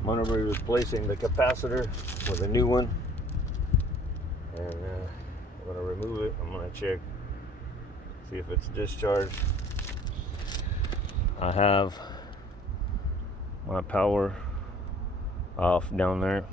I'm going to be replacing the capacitor with a new one, and I'm going to remove it. I'm going to check, see if it's discharged. I have my power off down there.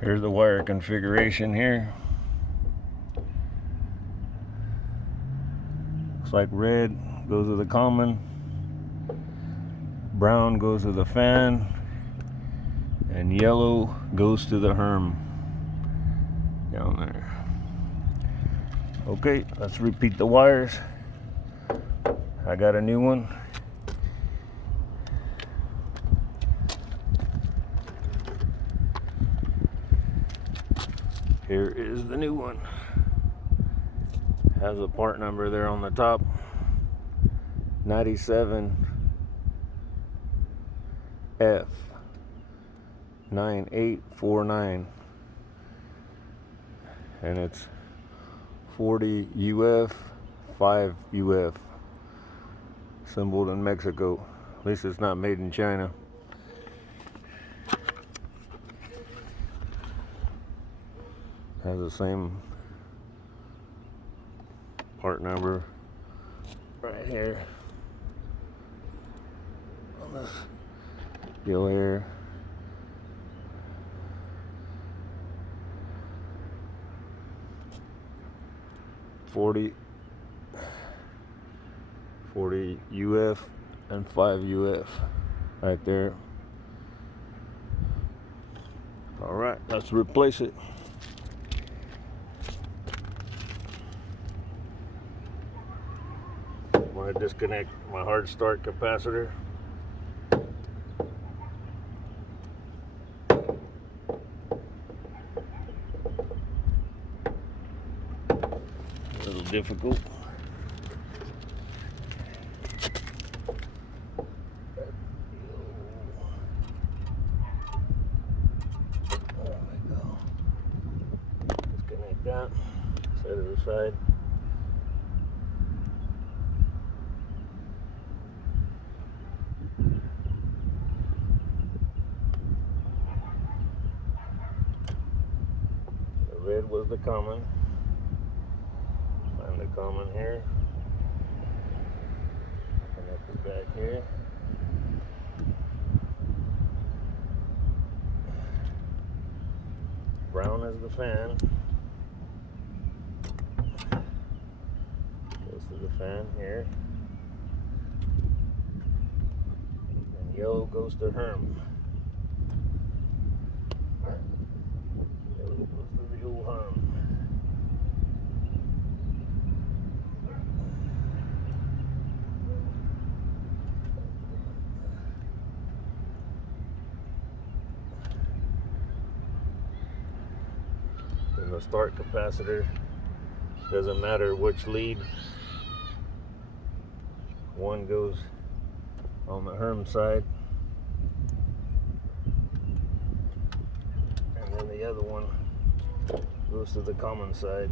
Here's the wire configuration here. Looks like red goes to the common, brown goes to the fan, and yellow goes to the Herm down there. Okay, let's repeat the wires. I got a new one. Here is the new one. Has a part number there on the top. 97F9849. And it's 40 UF 5 UF. Assembled in Mexico. At least it's not made in China. Has the same part number right here on this deal here. Forty UF and 5 UF right there. All right, let's replace it. I'm going to disconnect my hard start capacitor. A little difficult. There we go. Disconnect that. Set it aside. Red was the common. Find the common here. Connect it back here. Brown is the fan. Goes to the fan here. And yellow goes to Herm. Yellow goes to the old Herm. the start capacitor. Doesn't matter which lead. One goes on the Herm side, and then the other one goes to the common side.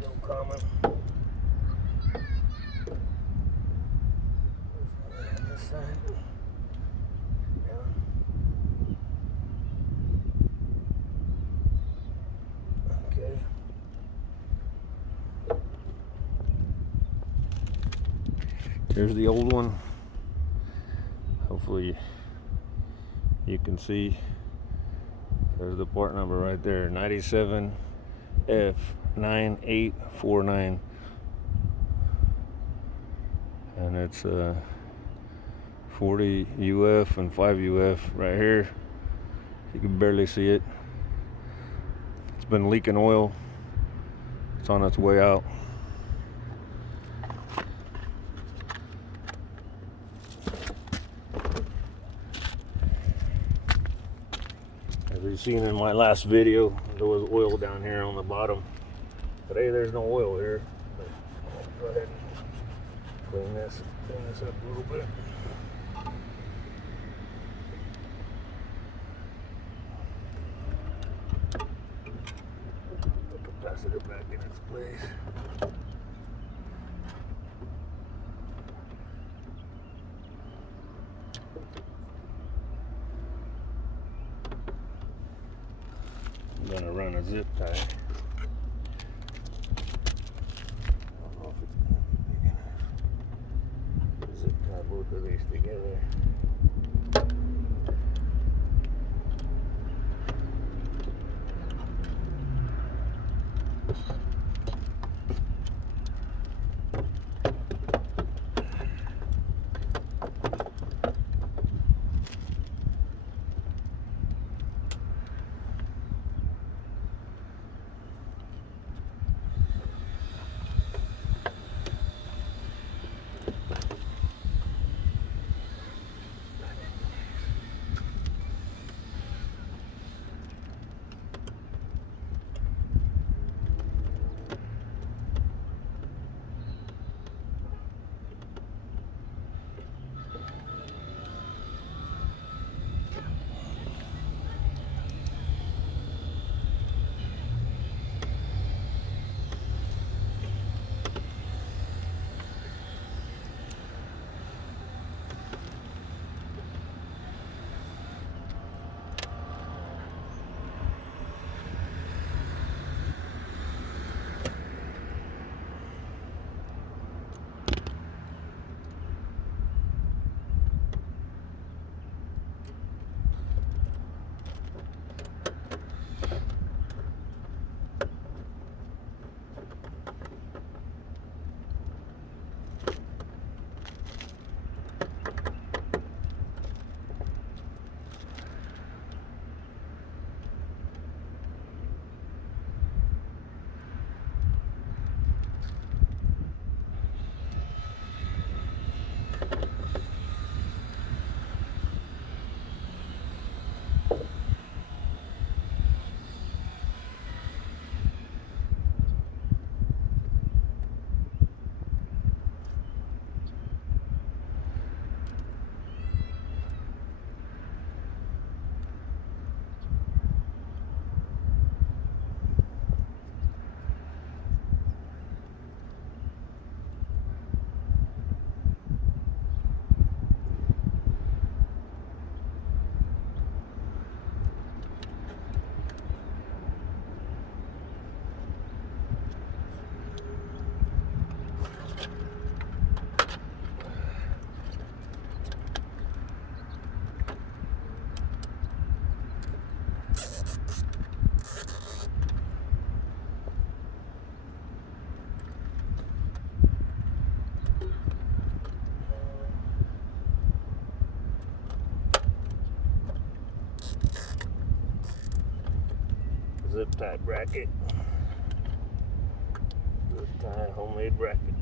No common. This side. Okay. Here's the old one. Hopefully you can see. There's the part number right there, 97F9849. And it's 40 UF and 5 UF right here. You can barely see it. It's been leaking oil. It's on its way out. As you've seen in my last video, there was oil down here on the bottom. Today there's no oil here. But I'll go ahead and clean this up a little bit. Put the capacitor back in its place. I'm gonna run a zip tie. I don't know if it's gonna be big enough. Zip tie both of these together. Zip tie bracket. Zip tie homemade bracket.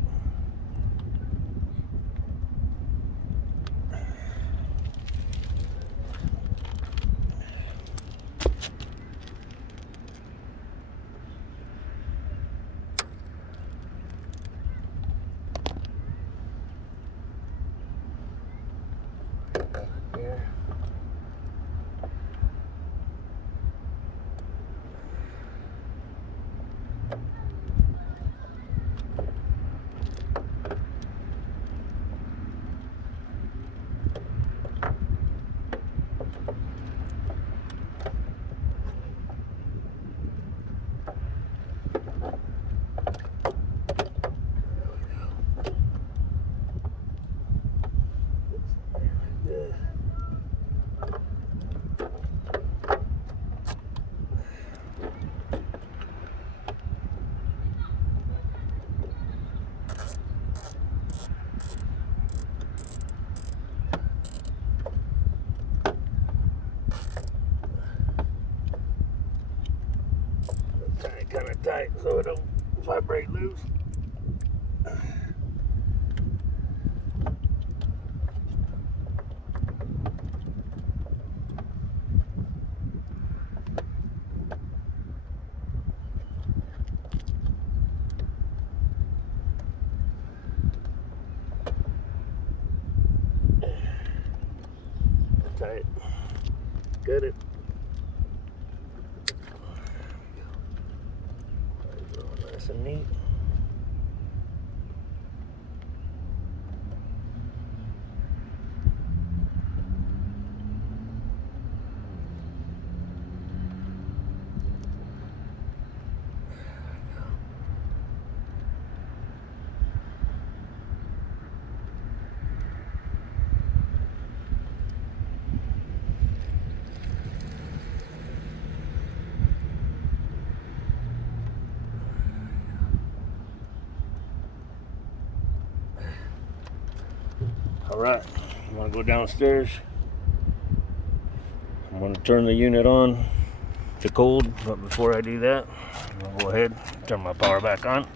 tight so it don't vibrate loose. Tight. Got it. Nice and neat. All right, I'm gonna go downstairs. I'm gonna turn the unit on to cold, but before I do that, I'll go ahead and turn my power back on.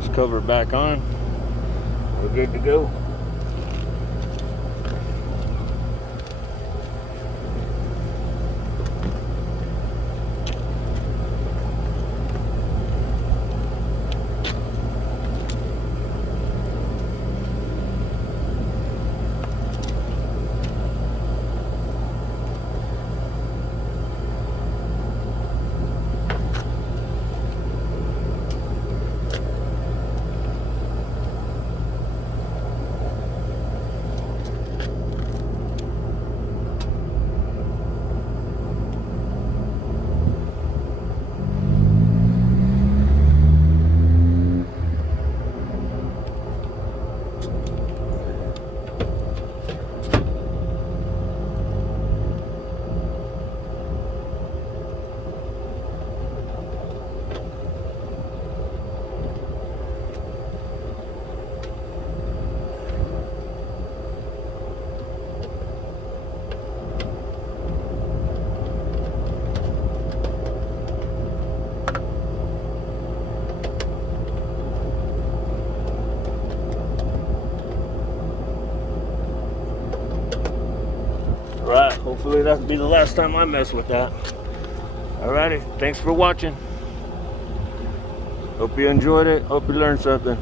this cover back on. We're good to go. Right, hopefully that'll be the last time I mess with that. Alrighty, thanks for watching. Hope you enjoyed it. Hope you learned something.